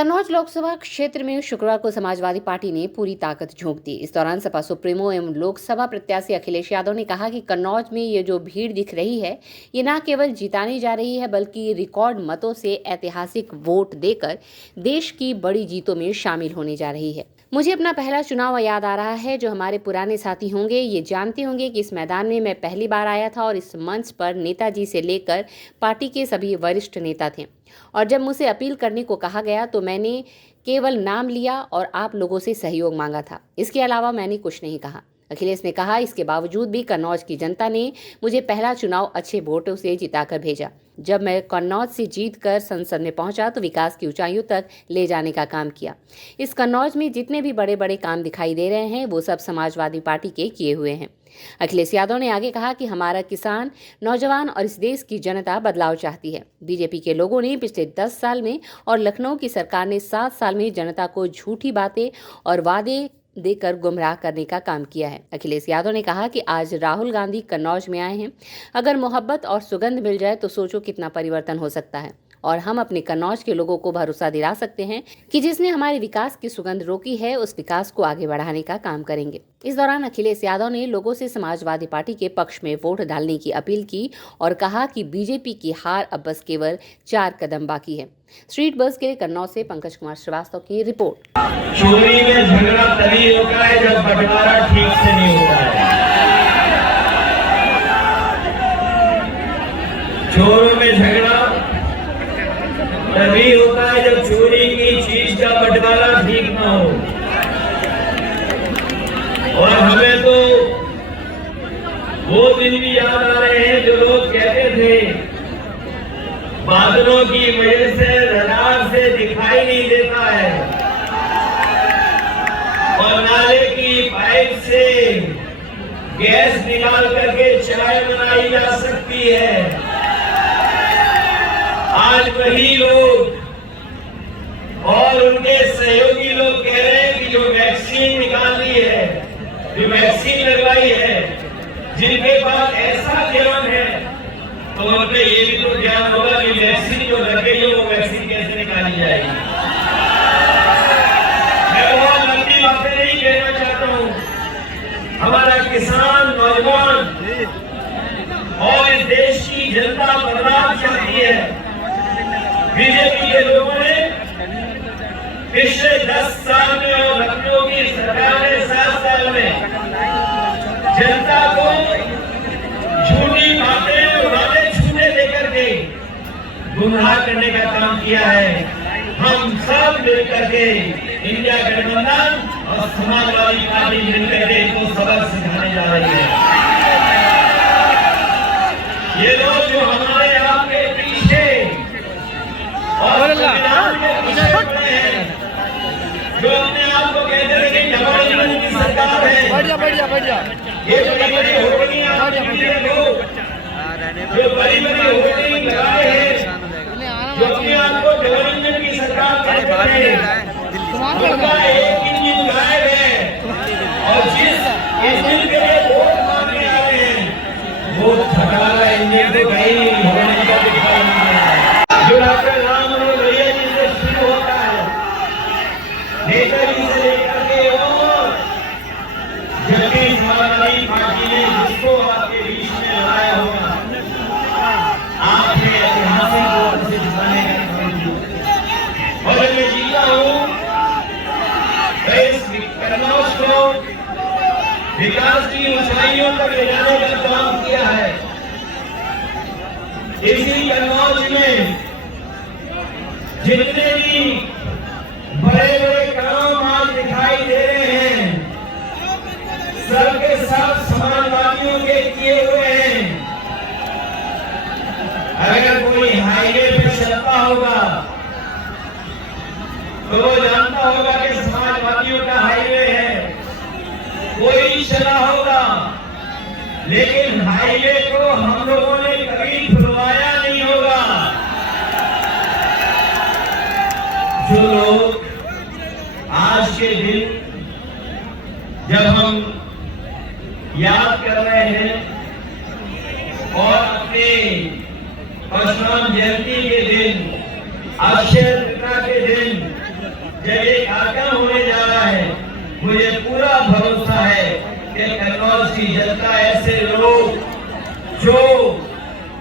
कन्नौज लोकसभा क्षेत्र में शुक्रवार को समाजवादी पार्टी ने पूरी ताकत झोंक दी। इस दौरान सपा सुप्रीमो एवं लोकसभा प्रत्याशी अखिलेश यादव ने कहा कि कन्नौज में ये जो भीड़ दिख रही है, ये न केवल जितानी जा रही है बल्कि रिकॉर्ड मतों से ऐतिहासिक वोट देकर देश की बड़ी जीतों में शामिल होने जा रही है। मुझे अपना पहला चुनाव याद आ रहा है। जो हमारे पुराने साथी होंगे ये जानते होंगे कि इस मैदान में मैं पहली बार आया था और इस मंच पर नेताजी से लेकर पार्टी के सभी वरिष्ठ नेता थे और जब मुझसे अपील करने को कहा गया तो मैंने केवल नाम लिया और आप लोगों से सहयोग मांगा था। इसके अलावा मैंने कुछ नहीं कहा। अखिलेश ने कहा, इसके बावजूद भी कन्नौज की जनता ने मुझे पहला चुनाव अच्छे वोटों से जिताकर भेजा। जब मैं कन्नौज से जीतकर संसद में पहुंचा तो विकास की ऊंचाइयों तक ले जाने का काम किया। इस कन्नौज में जितने भी बड़े बड़े काम दिखाई दे रहे हैं वो सब समाजवादी पार्टी के किए हुए हैं। अखिलेश यादव ने आगे कहा कि हमारा किसान, नौजवान और इस देश की जनता बदलाव चाहती है। बीजेपी के लोगों ने पिछले 10 साल में और लखनऊ की सरकार ने 7 साल में जनता को झूठी बातें और वादे देकर गुमराह करने का काम किया है। अखिलेश यादव ने कहा कि आज राहुल गांधी कन्नौज में आए हैं। अगर मोहब्बत और सुगंध मिल जाए तो सोचो कितना परिवर्तन हो सकता है और हम अपने कन्नौज के लोगों को भरोसा दिला सकते हैं कि जिसने हमारे विकास की सुगंध रोकी है उस विकास को आगे बढ़ाने का काम करेंगे। इस दौरान अखिलेश यादव ने लोगों से समाजवादी पार्टी के पक्ष में वोट डालने की अपील की और कहा कि बीजेपी की हार अब बस केवल 4 कदम बाकी है। स्ट्रीट बस के लिए कन्नौज से पंकज कुमार श्रीवास्तव की रिपोर्ट। चोरी में झगड़ा तभी होता है जब बंटवारा ठीक से नहीं होता है। चोरों में झगड़ा तभी होता है जब चोरी की चीज का बंटवारा ठीक ना हो। और हमें तो वो दिन भी याद आ रहे हैं जो लोग कहते थे बादलों की वजह से रडार से दिखाई नहीं देता है और नाले की पाइप से गैस निकाल करके चाय बनाई जा सकती है। आज वही लोग और उनके सहयोगी लोग कह रहे हैं कि जो वैक्सीन निकाली है, जो वैक्सीन लगवाई है, जिनके पास ऐसा ज्ञान है तो उनमें ये भी तो ज्ञान होगा कि वैक्सीन जो लग गई है वो वैक्सीन कैसे निकाली जाएगी। मैं बहुत लंबी बातें नहीं कहना चाहता हूँ। हमारा किसान, नौजवान और इस देश की जनता बदलाव चाहती है। बीजेपी के लोगों ने पिछले 10 साल में और लखनऊ की सरकार ने 7 साल में जनता को झूठी बातें और वादे छूने लेकर के गुमराह करने का काम किया है। हम सब मिलकर के इंडिया गठबंधन और समाजवादी पार्टी मिलकर के इनको सबक सिखाने जा रही है। ये लोग जो हमारे आपके पीछे और संविधान के पीछे पड़े हैं, जो अपने आप को कहते हैं कि डबल इंजन की सरकार है, ये बड़ी बड़ी होर्डिंग जो बड़ी बड़ी होर्डिंग लगाए हैं, जो अपने आप को डबल इंजन की सरकार कहते हैं, उनका एक इंजन गायब है और जिस इंजन के लिए वोट मांगने आ रहे हैं वो थकाला इंजन तो कहीं होने का दिखाई नहीं है। जो डॉक्टर राम मनोहर लोहिया जी से शुरू होता है, नेताजी से लेकर के और जबकि समाजवादी पार्टी ने जिसको आपके बीच में लाया होगा, आपने ऐतिहासिक वोट से जिताने का काम किया और मैं जीता हूँ इस कन्नौज को विकास की ऊंचाइयों तक ले जाने का काम किया है। इसी कन्नौज में जितने भी बड़े बड़े काम आज दिखाई दे रहे हैं सबके सब समाजवादियों के किए हुए हैं। अगर कोई हाईवे पे चलता होगा तो वो जानता होगा कि समाजवादियों का हाईवे है, कोई चला होगा, लेकिन हाईवे को हम लोगों ने कभी खुलवाया नहीं होगा। जो लोग आज के दिन जब हम याद कर रहे हैं और अपने परशुराम जयंती के दिन, अक्षय तृतीया के दिन मुझे पूरा भरोसा है कि कन्नौज की जनता ऐसे लोग जो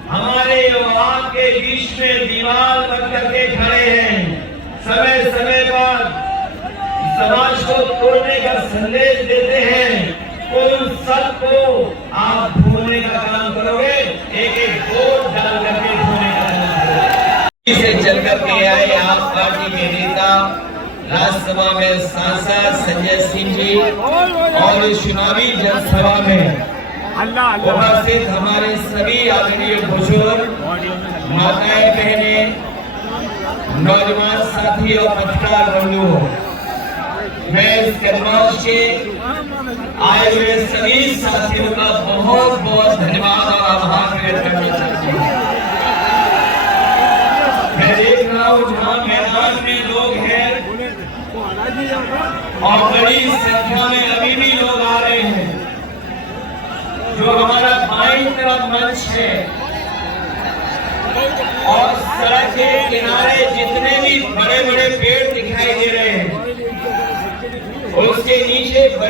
हमारे युवाओं के बीच में दीवार बन करके खड़े हैं, समय समय पर समाज को तोड़ने का संदेश देते हैं, उन सबको आप ढूंढने का काम करोगे, एक एक वोट डाल करके ढूंढने का काम करोगे। से चल करके आए आप पार्टी के नेता, राज्यसभा में सांसद संजय सिंह जी और इस चुनावी जनसभा में उपस्थित हमारे सभी आदरणीय बुजुर्ग, माताएं, बहनें, नौजवान साथी और पत्रकार बंधुओं, मैं इस कन्नौज के आए हुए सभी साथियों का बहुत बहुत धन्यवाद और आभार व्यक्त करना चाहता हूँ। मैं देख रहा हूँ जहाँ मैदान में लोग हैं और बड़ी संख्या में अभी भी लोग आ रहे हैं। जो हमारा बाईं तरफ मंच है और सड़क के किनारे जितने भी बड़े बड़े पेड़ दिखाई दे रहे हैं, उसके नीचे